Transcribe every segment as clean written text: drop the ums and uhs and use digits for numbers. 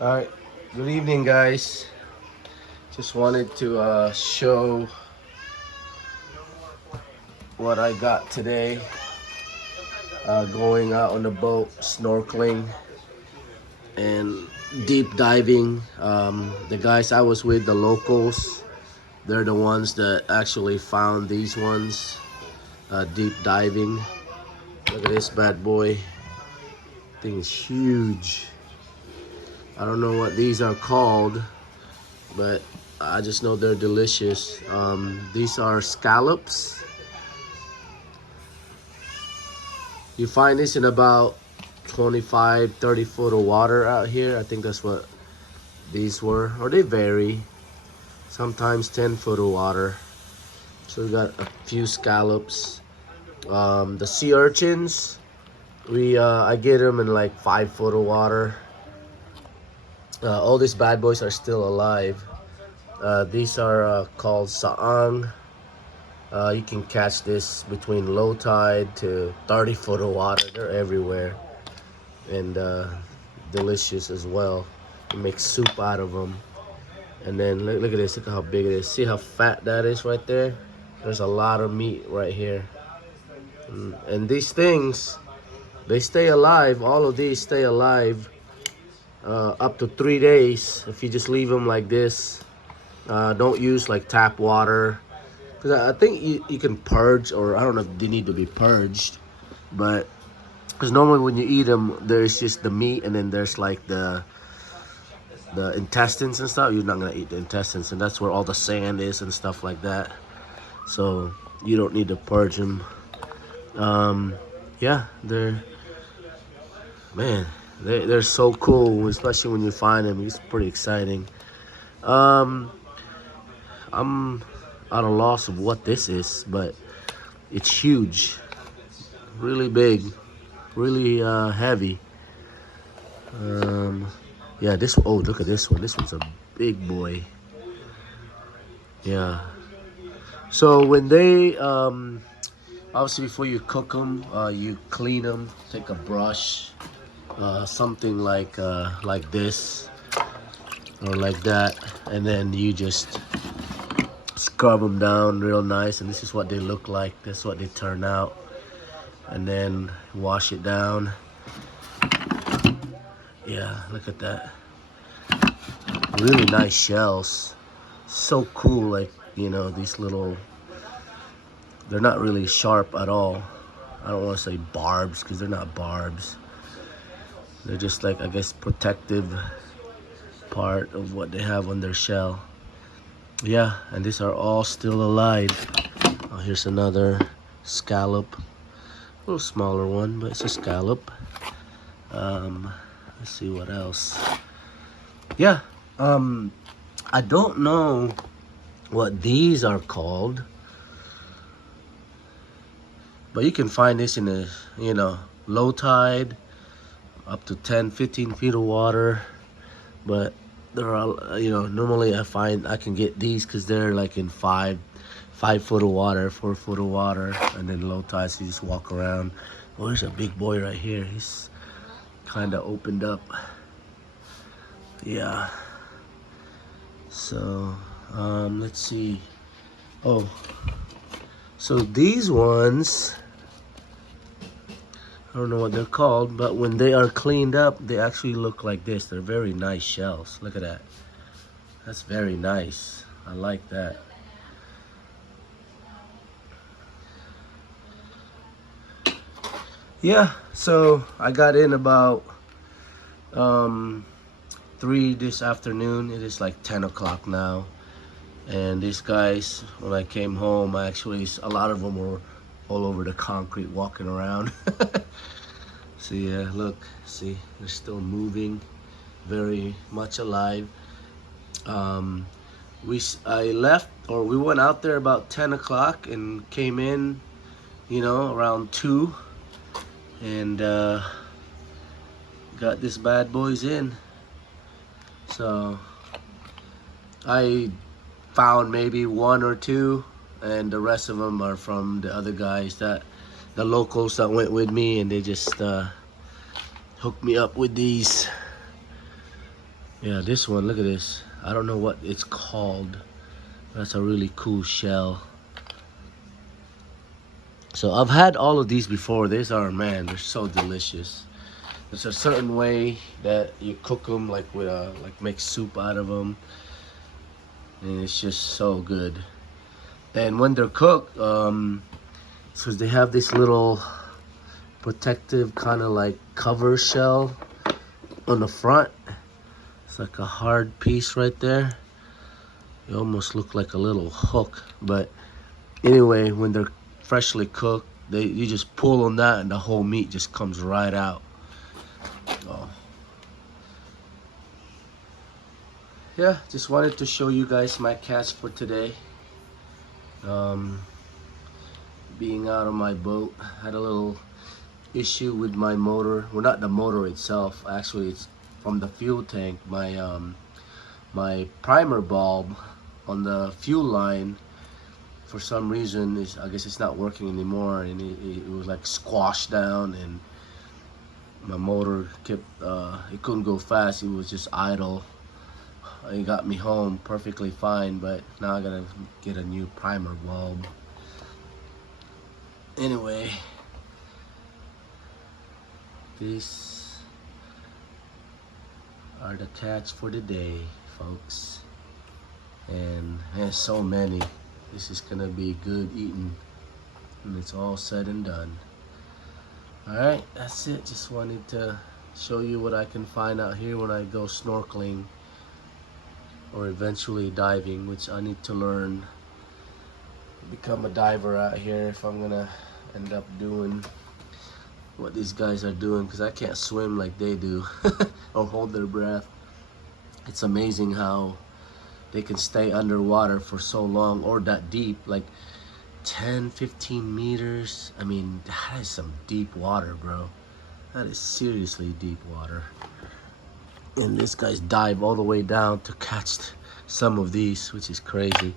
All right, good evening, guys. Just wanted to show what I got today. Going out on the boat, snorkeling, and deep diving. The guys I was with, the locals, they're the ones that actually found these ones. Deep diving. Look at this bad boy. Thing is huge. I don't know what these are called, but I just know they're delicious. These are scallops. You find this in about 25, 30 foot of water out here. I think that's what these were, or they vary. Sometimes 10 foot of water. So we got a few scallops. The sea urchins, I get them in like 5 foot of water. All these bad boys are still alive. These are called saang. You can catch this between low tide to 30 foot of water. They're everywhere. And delicious as well. You make soup out of them. And then look at this. Look at how big it is. See how fat that is right there? There's a lot of meat right here. And these things, they stay alive. All of these stay alive up to 3 days if you just leave them like this. Don't use like tap water. Because I think you can purge, or I don't know if they need to be purged. But because normally when you eat them, there's just the meat, and then there's like the intestines and stuff. You're not gonna eat the intestines, and that's where all the sand is and stuff like that. So you don't need to purge them. Yeah, they're so cool, especially when you find them. It's pretty exciting. I'm at a loss of what this is, but it's huge, really big, really heavy. Yeah, oh, look at this one. This one's a big boy. Yeah. So when they, obviously before you cook them, you clean them, take a brush, something like this, or like that, and then you just scrub them down real nice, and this is what they look like. That's what they turn out. And then wash it down. Yeah, look at that. Really nice shells. So cool, like, these little, they're not really sharp at all. I don't want to say barbs, because they're not barbs. They're just like, I guess, protective part of what they have on their shell. Yeah, and these are all still alive. Oh, here's another scallop. A little smaller one, but it's a scallop. Let's see what else. Yeah, I don't know what these are called, but you can find this in a, low tide, up to 10, 15 feet of water. But there are, normally I can get these because they're like in 5 foot of water, 4 foot of water, and then low tide, so you just walk around. Oh, there's a big boy right here. He's kind of opened up. Yeah. So, let's see. Oh, so these ones, I don't know what they're called, but when they are cleaned up, they actually look like this. They're very nice shells. Look at that. That's very nice. I like that. Yeah, so I got in about 3 this afternoon. It is like 10 o'clock now. And these guys, when I came home, a lot of them were all over the concrete walking around. See, look, see, they're still moving, very much alive. We went out there about 10 o'clock and came in, around 2, and got this bad boys in. So I found maybe 1 or 2, and the rest of them are from the other guys, the locals that went with me, and they just hooked me up with these. Yeah, this one, look at this. I don't know what it's called. That's a really cool shell. So I've had all of these before. These are, man, they're so delicious. There's a certain way that you cook them, like with like make soup out of them, and it's just so good. And when they're cooked, so they have this little protective kind of like cover shell on the front. It's like a hard piece right there. It almost look like a little hook, but anyway, when they're freshly cooked, you just pull on that and the whole meat just comes right out. Oh. Yeah, just wanted to show you guys my catch for today. Being out on my boat, had a little issue with my motor. Well, not the motor itself, actually it's from the fuel tank. My primer bulb on the fuel line, for some reason, I guess it's not working anymore, and it was like squashed down, and my motor kept it couldn't go fast. It was just idle. It got me home perfectly fine, but now I gotta get a new primer bulb. Anyway, these are the catch for the day, folks, and there's so many. This is gonna be good eating when it's all said and done. Alright, that's it. Just wanted to show you what I can find out here when I go snorkeling or eventually diving, which I need to learn, become a diver out here if I'm gonna end up doing what these guys are doing, because I can't swim like they do or hold their breath. It's amazing how they can stay underwater for so long, or that deep, like 10-15 meters. I mean, that is some deep water, bro. That is seriously deep water. And this guy's dive all the way down to catch some of these, which is crazy.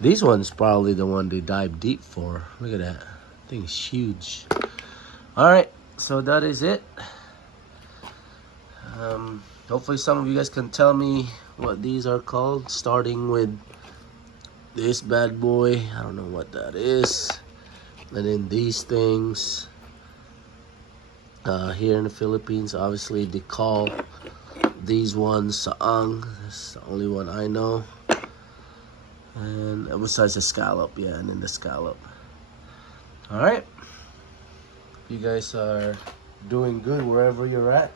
These ones probably the one they dive deep for. Look at that thing is huge. All right, so that is it. Hopefully some of you guys can tell me what these are called, starting with this bad boy. I don't know what that is. And then these things here in the Philippines, obviously they call these ones saang. That's the only one I know. And besides the scallop, yeah, and then the scallop. All right, you guys are doing good wherever you're at.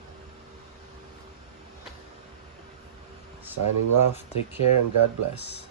Signing off. Take care and God bless.